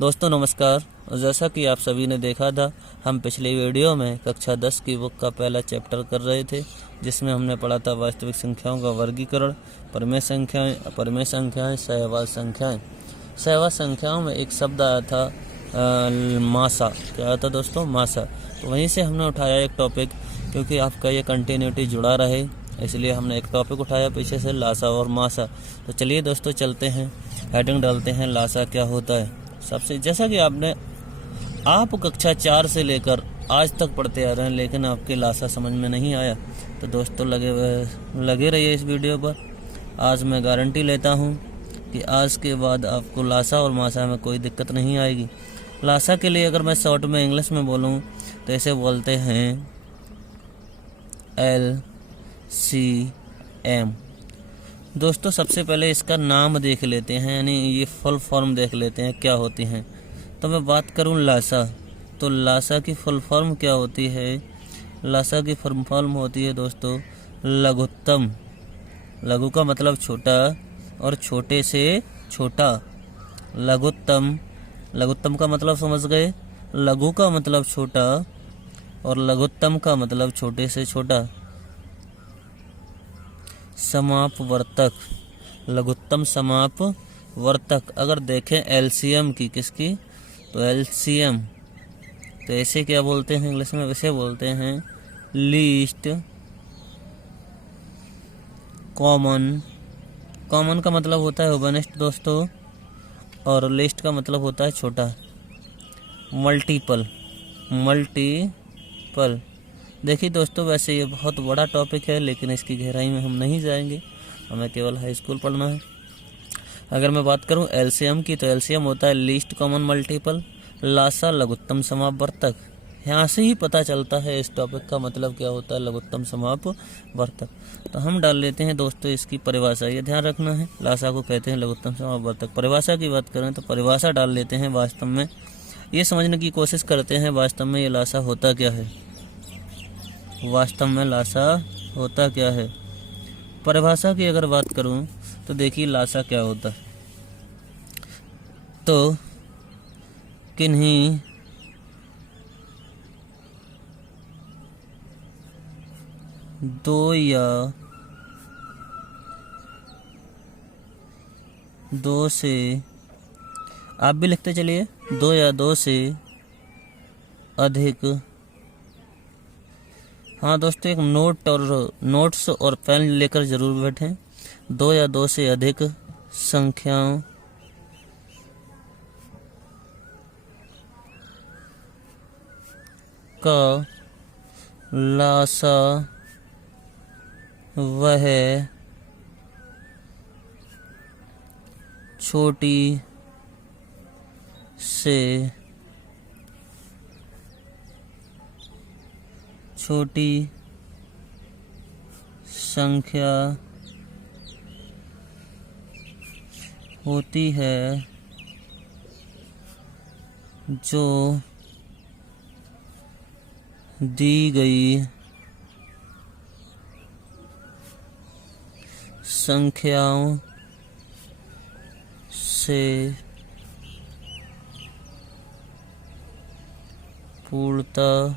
दोस्तों नमस्कार। जैसा कि आप सभी ने देखा था, हम पिछली वीडियो में कक्षा 10 की बुक का पहला चैप्टर कर रहे थे, जिसमें हमने पढ़ा था वास्तविक संख्याओं का वर्गीकरण, परिमेय संख्याएं, अपरिमेय संख्याएं, सहवाग संख्याएं। सहवाग संख्याओं में एक शब्द आया था मासा। क्या आया था दोस्तों? मासा। तो वहीं से हमने उठाया एक टॉपिक, क्योंकि आपका ये कंटिन्यूटी जुड़ा रहे, इसलिए हमने एक टॉपिक उठाया पीछे से, लासा और मासा। तो चलिए दोस्तों चलते हैं, हेडिंग डालते हैं, लासा क्या होता है। सबसे जैसा कि आप कक्षा 4 से लेकर आज तक पढ़ते आ रहे हैं, लेकिन आपके लासा समझ में नहीं आया, तो दोस्तों लगे रहिए इस वीडियो पर। आज मैं गारंटी लेता हूं कि आज के बाद आपको लासा और मासा में कोई दिक्कत नहीं आएगी। लासा के लिए अगर मैं शॉर्ट में इंग्लिश में बोलूं तो ऐसे बोलते हैं LCM। दोस्तों सबसे पहले इसका नाम देख लेते हैं, यानी ये फुल फॉर्म देख लेते हैं क्या होती हैं। तो मैं बात करूं लासा, तो लासा की फुल फॉर्म क्या होती है? लासा की फुल फॉर्म होती है दोस्तों लघुत्तम। लघु का मतलब छोटा और छोटे से छोटा। लघुत्तम, लघुत्तम का मतलब समझ गए? लघु का मतलब छोटा और लघुत्तम का मतलब छोटे से छोटा। समापवर्तक, लघुत्तम समापवर्तक। अगर देखें LCM की, किसकी? तो LCM तो ऐसे क्या बोलते हैं इंग्लिश में? वैसे बोलते हैं लीस्ट कॉमन। कॉमन का मतलब होता है ओबनेस्ट दोस्तों, और लिस्ट का मतलब होता है छोटा। Multiple, multiple. देखिए दोस्तों, वैसे ये बहुत बड़ा टॉपिक है, लेकिन इसकी गहराई में हम नहीं जाएंगे, हमें केवल हाई स्कूल पढ़ना है। अगर मैं बात करूं LCM की, तो LCM होता है लीस्ट कॉमन मल्टीपल। लासा लघुत्तम समापवर्तक। यहाँ से ही पता चलता है इस टॉपिक का मतलब क्या होता है, लघुत्तम समापवर्तक। तो हम डाल लेते हैं दोस्तों इसकी परिभाषा, ये ध्यान रखना है। लासा को कहते हैं लघुत्तम समापवर्तक। परिभाषा की बात करें तो परिभाषा डाल लेते हैं। वास्तव में ये समझने की कोशिश करते हैं वास्तव में ये लासा होता क्या है। वास्तव में लासा होता क्या है? परिभाषा की अगर बात करूं तो देखिए लासा क्या होता है। तो किन्हीं दो या दो से, आप भी लिखते चलिए, दो या दो से अधिक। हाँ दोस्तों, एक नोट्स और पेन लेकर जरूर बैठें। दो या दो से अधिक संख्याओं का लासा वह छोटी से छोटी संख्या होती है जो दी गई संख्याओं से पूर्णतः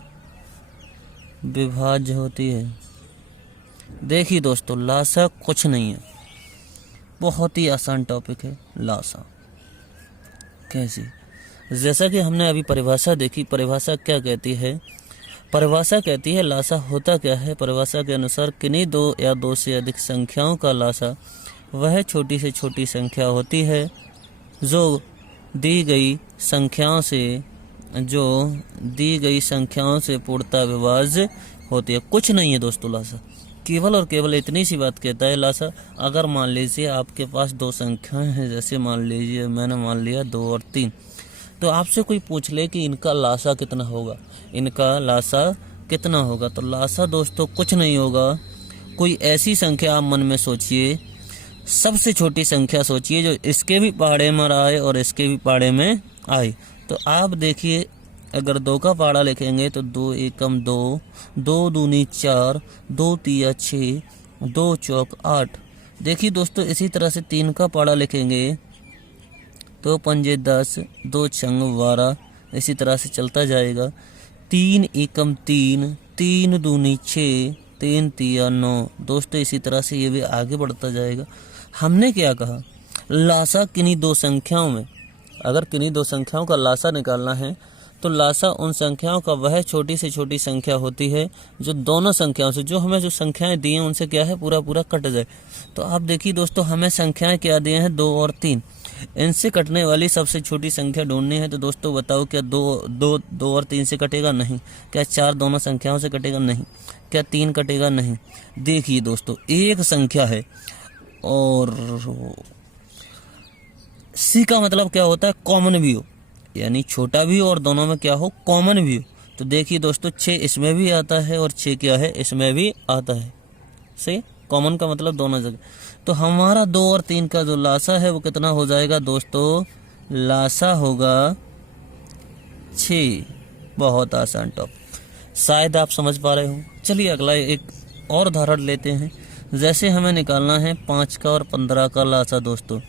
विभाज्य होती है। देखिए दोस्तों, लासा कुछ नहीं है, बहुत ही आसान टॉपिक है लासा। कैसे? जैसा कि हमने अभी परिभाषा देखी, परिभाषा क्या कहती है? परिभाषा कहती है लासा होता क्या है। परिभाषा के अनुसार किन्हीं दो या दो से अधिक संख्याओं का लासा वह छोटी से छोटी संख्या होती है जो दी गई संख्याओं से पूर्णतः विभाज्य होती है। कुछ नहीं है दोस्तों लासा, केवल और केवल इतनी सी बात कहता है लासा। अगर मान लीजिए आपके पास दो संख्याएं हैं, जैसे मान लीजिए मैंने मान लिया 2 और 3, तो आपसे कोई पूछ ले कि इनका लासा कितना होगा, इनका लासा कितना होगा, तो लासा दोस्तों कुछ नहीं होगा। कोई ऐसी संख्या आप मन में सोचिए, सबसे छोटी संख्या सोचिए जो इसके भी पहाड़े में आए और इसके भी पहाड़े में आए। तो आप देखिए, अगर 2 का पहाड़ा लिखेंगे तो 2 एकम 2, 2 दूनी 4, 2 तिया 6, 2 चौक 8। देखिए दोस्तों, इसी तरह से 3 का पहाड़ा लिखेंगे तो पंजे 10, 2 छंग 12, इसी तरह से चलता जाएगा। 3 एकम 3, 3 दूनी 6, 3 तिया 9। दोस्तों इसी तरह से ये भी आगे बढ़ता जाएगा। हमने क्या कहा, लासा किन्हीं दो संख्याओं में, अगर किन्हीं दो संख्याओं का लासा निकालना है तो लासा उन संख्याओं का वह छोटी से छोटी संख्या होती है जो दोनों संख्याओं से, जो हमें जो संख्याएं दी हैं उनसे क्या है, पूरा पूरा कट जाए। तो आप देखिए दोस्तों, हमें संख्याएं क्या दी हैं, 2 और 3। इनसे कटने वाली सबसे छोटी संख्या ढूंढनी है। तो दोस्तों बताओ, क्या 2 और 3 से कटेगा? नहीं। क्या 4 दोनों संख्याओं से कटेगा? नहीं। क्या 3 कटेगा? नहीं। देखिए दोस्तों, एक संख्या है और सी का मतलब क्या होता है, कॉमन भी हो, यानी छोटा भी हो और दोनों में क्या हो, कॉमन भी हो। तो देखिए दोस्तों, 6 इसमें भी आता है और 6 क्या है, इसमें भी आता है। सही, कॉमन का मतलब दोनों जगह। तो हमारा 2 और 3 का जो लासा है वो कितना हो जाएगा दोस्तों, लासा होगा 6। बहुत आसान टॉप, शायद आप समझ पा रहे हो। चलिए अगला एक और उदाहरण लेते हैं। जैसे हमें निकालना है 5 का और 15 का लासा दोस्तों,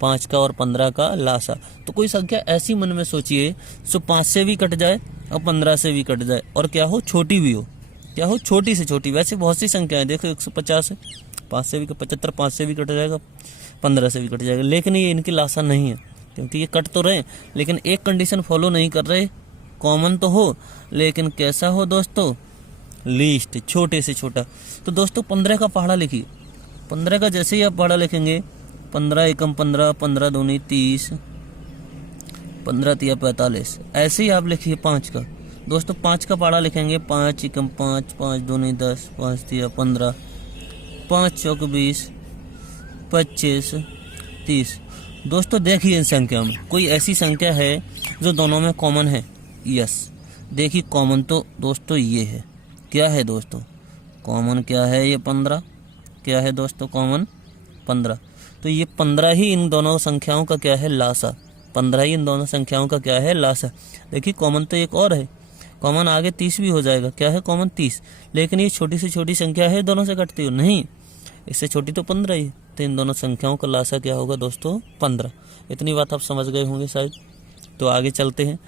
5 का और 15 का लासा। तो कोई संख्या ऐसी मन में सोचिए जो 5 से भी कट जाए और 15 से भी कट जाए और क्या हो, छोटी भी हो। क्या हो, छोटी से छोटी। वैसे बहुत सी संख्याएं देखो, 150 है, 5 से भी 75, 5 से भी कट जाएगा, 15 से भी कट जाएगा। लेकिन ये इनकी लासा नहीं है, क्योंकि ये कट तो रहे लेकिन एक कंडीशन फॉलो नहीं कर रहे। कॉमन तो हो लेकिन कैसा हो दोस्तों, लीस्ट, छोटे से छोटा। तो दोस्तों 15 का पहाड़ा लिखिए। 15 का जैसे ही आप पहाड़ा लिखेंगे, 15 एकम 15, 15 दूनी 30, 15 तिया 45। ऐसे ही आप लिखिए 5 का। दोस्तों 5 का पहाड़ा लिखेंगे, 5 एकम 5, 5 दूनी 10, 5 तिया 15, 5 चौक 20, 25, 30। दोस्तों देखिए इन संख्या में कोई ऐसी संख्या है जो दोनों में कॉमन है। यस, देखिए कॉमन तो दोस्तों ये है। क्या है दोस्तों, कॉमन क्या है, ये 15। क्या है दोस्तों, कॉमन 15। तो ये 15 ही इन दोनों संख्याओं का क्या है, लासा। 15 ही इन दोनों संख्याओं का क्या है, लासा। देखिए कॉमन तो एक और है, कॉमन आगे 30 भी हो जाएगा। क्या है, कॉमन 30। लेकिन ये छोटी से छोटी संख्या है, दोनों से कटती हो नहीं, इससे छोटी तो 15 ही। तो इन दोनों संख्याओं का लासा क्या होगा दोस्तों, 15। इतनी बात आप समझ गए होंगे शायद। तो आगे चलते हैं।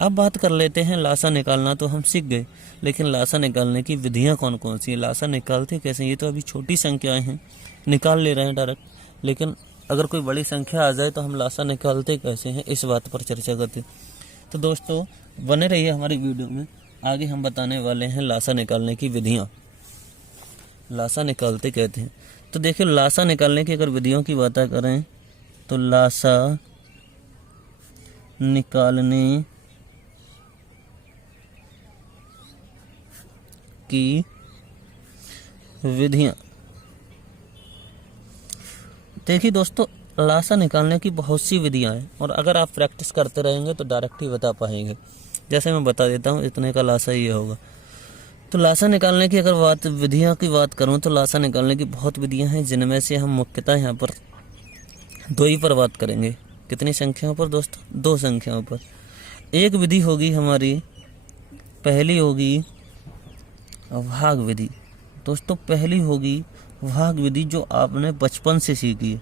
अब बात कर लेते हैं, लासा निकालना तो हम सीख गए, लेकिन लासा निकालने की विधियां कौन कौन सी हैं, लासा निकालते कैसे। ये तो अभी छोटी संख्याएं हैं, निकाल ले रहे हैं डायरेक्ट। लेकिन अगर कोई बड़ी संख्या आ जाए तो हम लासा निकालते कैसे हैं, इस बात पर चर्चा करते हैं। तो दोस्तों बने रहिए हमारी वीडियो में, आगे हम बताने वाले हैं लासा निकालने की विधियाँ। लासा निकालते कहते हैं। तो देखिए, लासा निकालने की अगर विधियों की बात करें तो लासा निकालने की विधियां। देखिए दोस्तों, लासा निकालने की बहुत सी विधियां हैं और अगर आप प्रैक्टिस करते रहेंगे तो डायरेक्ट ही बता पाएंगे। जैसे मैं बता देता हूँ, इतने का लासा ये होगा। तो लासा निकालने की अगर विधियां की बात करूँ तो लासा निकालने की बहुत विधियां हैं, जिनमें से हम मुख्यतः यहाँ पर 2 ही पर बात करेंगे। कितनी संख्याओं पर दोस्तों, 2 संख्याओं पर। एक विधि होगी हमारी, पहली होगी भाग विधि। दोस्तों पहली होगी भाग विधि, जो आपने बचपन से सीखी है,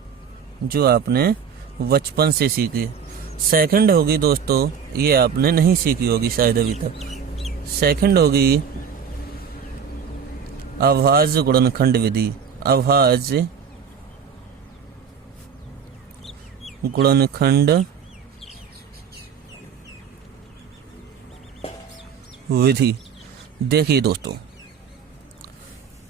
जो आपने बचपन से सीखी है। सेकंड होगी दोस्तों, ये आपने नहीं सीखी होगी शायद अभी तक। सेकंड होगी आभाज्य गुणनखंड विधि। आभाज्य गुणनखंड विधि। देखिए दोस्तों,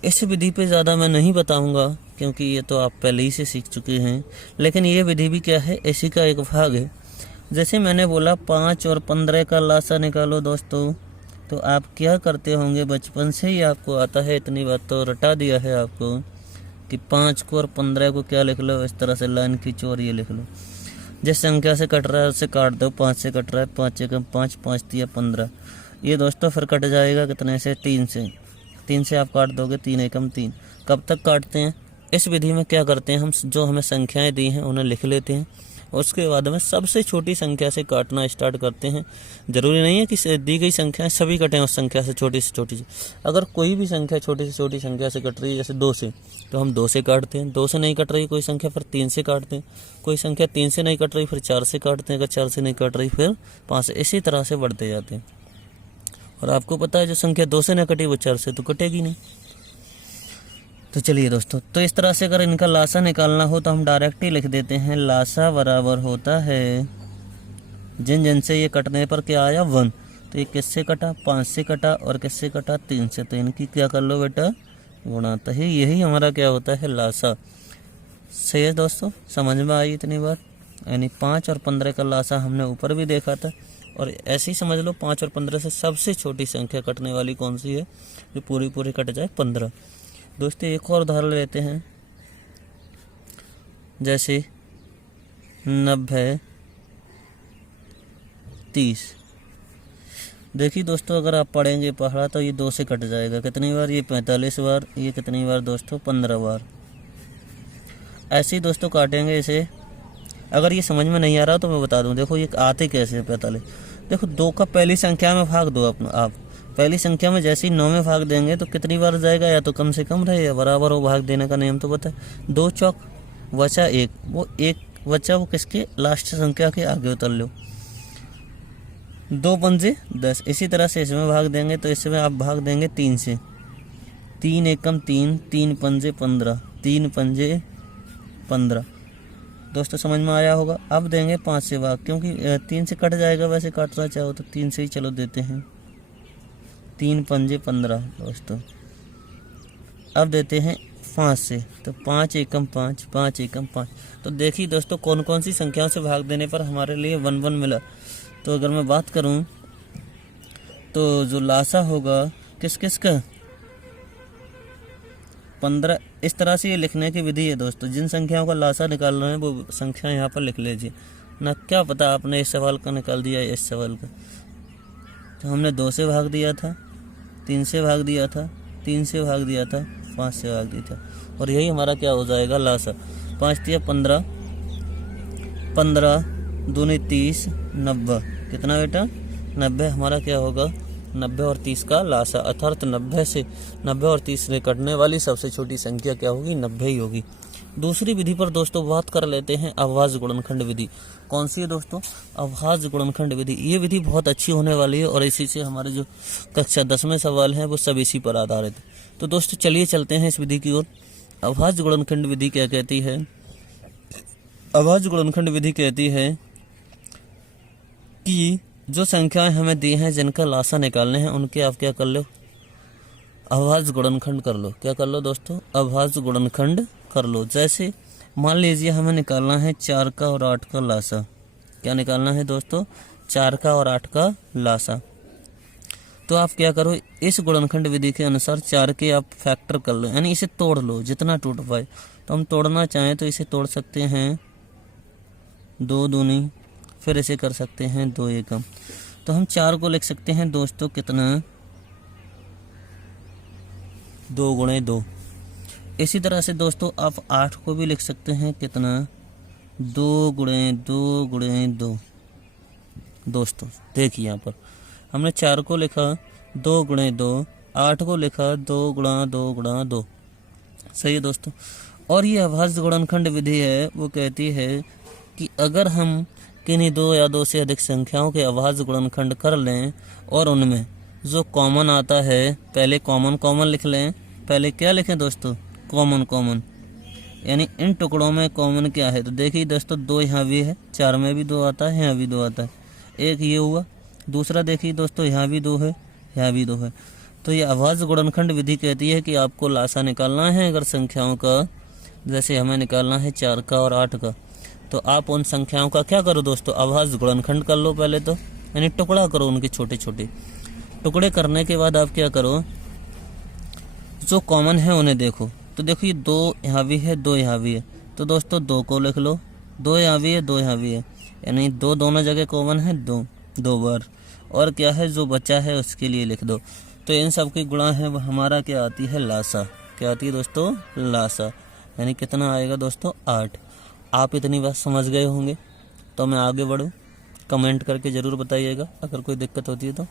इस विधि पे ज़्यादा मैं नहीं बताऊंगा क्योंकि ये तो आप पहले ही से सीख चुके हैं। लेकिन ये विधि भी क्या है, इसी का एक भाग है। जैसे मैंने बोला 5 और 15 का लासा निकालो दोस्तों, तो आप क्या करते होंगे, बचपन से ही आपको आता है, इतनी बात तो रटा दिया है आपको कि 5 को और 15 को क्या लिख लो, इस तरह से लाइन खींचो और ये लिख लो। जिस संख्या से कट रहा है उससे काट दो। 5 से कट रहा है, 5 एकम 5, 5 तिया 15। ये दोस्तों फिर कट जाएगा कितने से, 3 से। 3 से आप काट दोगे, 3 एकम 3। कब तक काटते हैं, इस विधि में क्या करते हैं हम, जो हमें संख्याएं दी हैं उन्हें लिख लेते हैं उसके बाद में सबसे छोटी संख्या से काटना स्टार्ट करते हैं। जरूरी नहीं है कि दी गई संख्याएं सभी कटें उस संख्या से छोटी। अगर कोई भी संख्या छोटी से छोटी संख्या से कट रही है, जैसे 2 से, तो हम 2 से काटते हैं। 2 से नहीं कट रही कोई संख्या, फिर 3 से काटते हैं। कोई संख्या 3 से नहीं कट रही, फिर 4 से काटते हैं। अगर 4 से नहीं कट रही, फिर 5 से। इसी तरह से बढ़ते जाते हैं। और आपको पता है जो संख्या 2 से न कटी वो 4 से तो कटेगी नहीं। तो चलिए दोस्तों, तो इस तरह से अगर इनका लासा निकालना हो तो हम डायरेक्ट ही लिख देते हैं, लासा बराबर होता है जिन जिन से ये कटने पर क्या आया 1। तो ये किससे कटा, 5 से कटा, और किससे कटा, 3 से। तो इनकी क्या कर लो बेटा, गुणा। तो यही हमारा क्या होता है, लासा। सही है दोस्तों, समझ में आई इतनी बात। यानी 5 और 15 का लासा हमने ऊपर भी देखा था। और ऐसे ही समझ लो 5 और 15 से सबसे छोटी संख्या कटने वाली कौन सी है, जो पूरी कट जाए, 15। दोस्तों एक और उदाहरण लेते हैं, जैसे 90 30। देखिए दोस्तों, अगर आप पढ़ेंगे पढ़ा तो ये 2 से कट जाएगा कितनी बार, ये 45 बार। ये कितनी बार दोस्तों, 15 बार। ऐसे ही दोस्तों काटेंगे इसे। अगर ये समझ में नहीं आ रहा तो मैं बता दूं, देखो ये आते कैसे 45। देखो 2 का पहली संख्या में भाग दो अपना आप। पहली संख्या में जैसे ही 9 में भाग देंगे तो कितनी बार जाएगा, या तो कम से कम रहे या बराबर हो। भाग देने का नियम तो पता है। 2 चौक बचा 1, वो 1 बचा, वो किसके, लास्ट संख्या के आगे उतर लो। 2 पंजे 10। इसी तरह से इसमें भाग देंगे तो इसमें आप भाग देंगे 3 से। 3 एकम 3, 3 पंजे 15, 3 पंजे 15। दोस्तों समझ में आया होगा। अब देंगे 5 से भाग, क्योंकि 3 से कट जाएगा, वैसे काटना चाहो तो 3 से ही चलो देते हैं। 3 पंजे 15 दोस्तों। अब देते हैं 5 से, तो 5 एकम 5, 5 एकम 5। तो देखिए दोस्तों कौन कौन सी संख्याओं से भाग देने पर हमारे लिए 1 मिला। तो अगर मैं बात करूं तो जो लासा होगा किस किस का, 15। इस तरह से ये लिखने की विधि है दोस्तों। जिन संख्याओं का लासा निकालना है वो संख्या यहाँ पर लिख लीजिए ना। क्या पता आपने इस सवाल का निकाल दिया है, इस सवाल का। तो हमने 2 से भाग दिया था, 3 से भाग दिया था, 3 से भाग दिया था, 5 से भाग दिया था। और यही हमारा क्या हो जाएगा, लासा। 5 दिया 15, 15 दूनी 30, 90। कितना बेटा, 90 हमारा क्या होगा, 90 और 30 का लासा। अर्थात 90 और 30 से कटने वाली सबसे छोटी संख्या क्या होगी, 90 ही होगी। दूसरी विधि पर दोस्तों बात कर लेते हैं, अभाज्य गुणनखंड विधि। कौन सी है दोस्तों, अभाज्य गुणनखंड विधि। ये विधि बहुत अच्छी होने वाली है और इसी से हमारे जो कक्षा 10 में सवाल हैं वो सब इसी पर आधारित। तो दोस्तों चलिए चलते हैं इस विधि की ओर। अभाज्य गुणनखंड विधि क्या कहती है, अभाज्य गुणनखंड विधि कहती है कि जो संख्याएं हमें दी हैं जिनका लासा निकालने हैं उनके आप क्या कर लो, अभाज्य गुणनखंड कर लो। क्या कर लो दोस्तों, अभाज्य गुणनखंड कर लो। जैसे मान लीजिए हमें निकालना है 4 का और 8 का लासा। क्या निकालना है दोस्तों, 4 का और 8 का लासा। तो आप क्या करो, इस गुणनखंड विधि के अनुसार 4 के आप फैक्टर कर लो, यानी इसे तोड़ लो जितना टूट पाए। तो हम तोड़ना चाहें तो इसे तोड़ सकते हैं 2 दूनी, फिर इसे कर सकते हैं 2 एकम। तो हम 4 को लिख सकते हैं दोस्तों कितना, 2 गुणे 2। इसी तरह से दोस्तों आप 8 को भी लिख सकते हैं कितना, 2 गुणे 2 गुणे 2। दोस्तों देखिए यहाँ पर हमने 4 को लिखा 2 गुणे 2, 8 को लिखा 2 गुणा 2 गुणा 2। सही है दोस्तों। और ये अभाज्य गुणनखंड विधि है, वो कहती है कि अगर हम किन्हीं 2 या 2 से अधिक संख्याओं के अभाज्य गुणनखंड कर लें और उनमें जो कॉमन आता है, पहले कॉमन लिख लें। पहले क्या लिखें दोस्तों, कॉमन, यानी इन टुकड़ों में कॉमन क्या है। तो देखिए दोस्तों 2 यहाँ भी है, 4 में भी 2 आता है, यहाँ भी 2 आता है। एक ये हुआ, दूसरा देखिए दोस्तों यहाँ भी 2 है, यहाँ भी 2 है। तो ये अभाज्य गुणनखंड विधि कहती है कि आपको लासा निकालना है अगर संख्याओं का, जैसे हमें निकालना है 4 का और 8 का, तो आप उन संख्याओं का क्या करो दोस्तों, अभाज्य गुणनखंड कर लो पहले तो, यानी टुकड़ा करो उनके छोटे छोटे टुकड़े। करने के बाद आप क्या करो, जो कॉमन है उन्हें देखो। तो देखो ये 2 यहाँ भी है, 2 यहाँ भी है। तो दोस्तों 2 को लिख लो, 2 यहाँ भी है, 2 यहाँ भी है, यानी 2 दोनों जगह कॉमन है, 2 बार। और क्या है, जो बचा है उसके लिए लिख दो। तो इन सब की गुणा है वो हमारा क्या आती है, लासा। क्या आती है दोस्तों, लासा। यानी कितना आएगा दोस्तों, 8। आप इतनी बात समझ गए होंगे। तो मैं आगे बढ़ूँ? कमेंट करके ज़रूर बताइएगा अगर कोई दिक्कत होती है तो।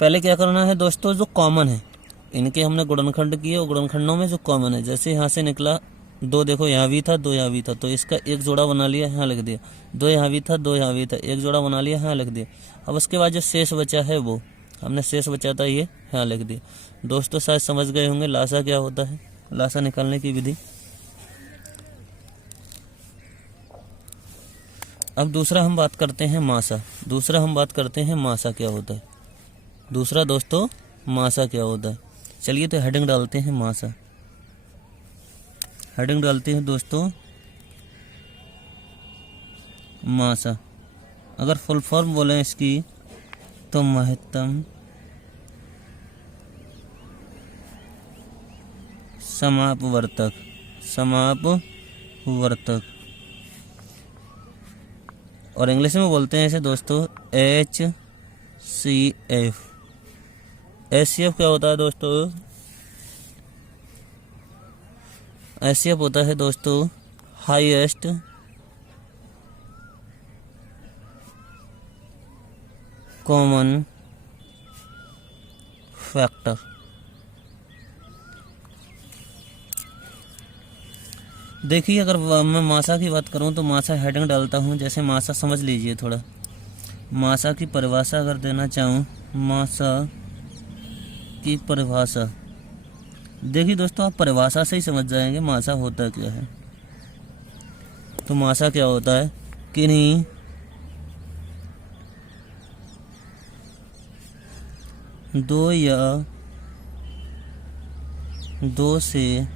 पहले क्या करना है दोस्तों, जो कॉमन है इनके हमने गुणनखंड किए और गुणनखंडों में जो कॉमन है, जैसे यहाँ से निकला 2, देखो यहाँ भी था 2 यहाँ भी था, तो इसका एक जोड़ा बना लिया, यहाँ लिख दिया। 2 यहाँ भी था 2 यहाँ भी था, एक जोड़ा बना लिया, यहाँ लिख दिया। अब उसके बाद जो शेष बचा है वो हमने शेष बचा था ये यहाँ लिख दिया। दोस्तों शायद समझ गए होंगे लासा क्या होता है, लासा निकालने की विधि। अब दूसरा हम बात करते हैं मासा। मासा क्या होता है। दूसरा दोस्तों मासा क्या होता है। चलिए तो हेडिंग डालते हैं मासा। हेडिंग डालते हैं दोस्तों मासा। अगर फुल फॉर्म बोलें इसकी तो महत्तम समापवर्तक। और इंग्लिश में बोलते हैं इसे दोस्तों HCF। HCF क्या होता है दोस्तों। HCF होता है दोस्तों हाईएस्ट कॉमन फैक्टर। देखिए अगर मैं मासा की बात करूं तो मासा हेडिंग डालता हूं, जैसे मासा समझ लीजिए थोड़ा। मासा की परिभाषा अगर देना चाहूं, मासा की परिभाषा, देखिए दोस्तों आप परिभाषा से ही समझ जाएंगे मासा होता क्या है। तो मासा क्या होता है, किन्हीं दो या दो से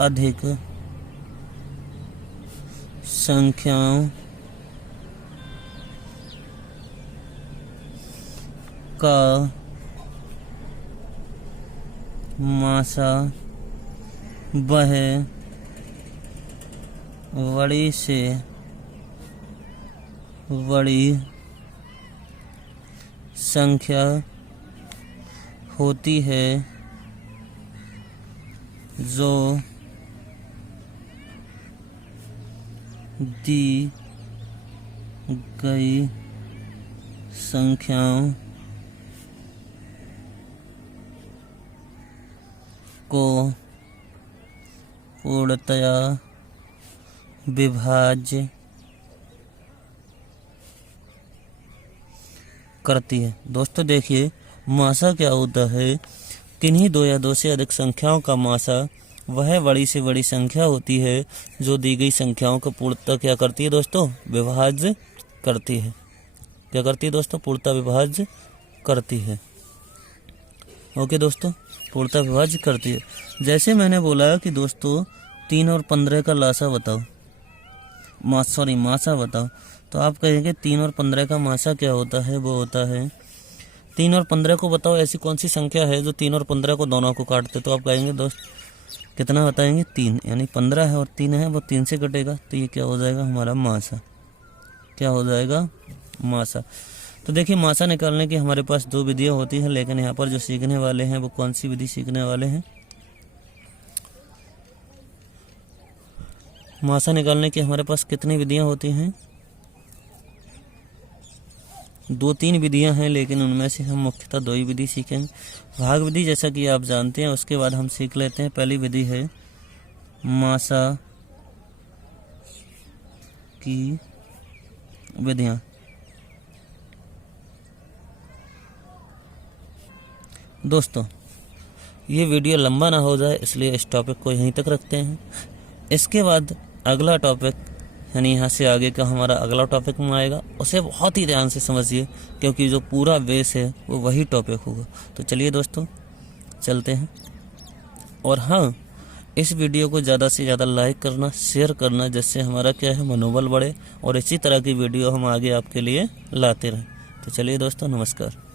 अधिक संख्याओं का मासा वह बड़ी से बड़ी संख्या होती है जो दी गई संख्याओं को पूर्णतया विभाज्य करती है। दोस्तों देखिए मासा क्या होता है, किन्हीं 2 या 2 से अधिक संख्याओं का मासा वह बड़ी से बड़ी संख्या होती है जो दी गई संख्याओं को पूर्णतः क्या करती है दोस्तों, विभाज्य करती है। क्या करती है दोस्तों, पूर्णतः विभाज्य करती है। ओके दोस्तों, पूर्णतः विभाज्य करती है। जैसे मैंने बोला कि दोस्तों 3 और 15 का लासा बताओ, मासा बताओ, तो आप कहेंगे 3 और 15 का मासा क्या होता है, वो होता है 3 और 15 को बताओ ऐसी कौन सी संख्या है जो 3 और 15 को दोनों को काटते। तो आप कहेंगे दोस्त कितना बताएंगे, 3, यानी 15 है और 3 है, वो 3 से कटेगा, तो ये क्या हो जाएगा हमारा मासा। क्या हो जाएगा, मासा। तो देखिए मासा निकालने की हमारे पास 2 विधियाँ होती हैं, लेकिन यहाँ पर जो सीखने वाले हैं वो कौन सी विधि सीखने वाले हैं। मासा निकालने की हमारे पास कितनी विधियाँ होती हैं, 2-3 विधियां हैं, लेकिन उनमें से हम मुख्यतः 2 ही विधि सीखेंगे। भाग विधि जैसा कि आप जानते हैं, उसके बाद हम सीख लेते हैं। पहली विधि है मासा की विधियां। दोस्तों ये वीडियो लंबा ना हो जाए इसलिए इस टॉपिक को यहीं तक रखते हैं। इसके बाद अगला टॉपिक यानी यहाँ से आगे का हमारा अगला टॉपिक में आएगा, उसे बहुत ही ध्यान से समझिए क्योंकि जो पूरा बेस है वो वही टॉपिक होगा। तो चलिए दोस्तों चलते हैं। और हाँ, इस वीडियो को ज़्यादा से ज़्यादा लाइक करना, शेयर करना, जिससे हमारा क्या है मनोबल बढ़े और इसी तरह की वीडियो हम आगे आपके लिए लाते रहें। तो चलिए दोस्तों, नमस्कार।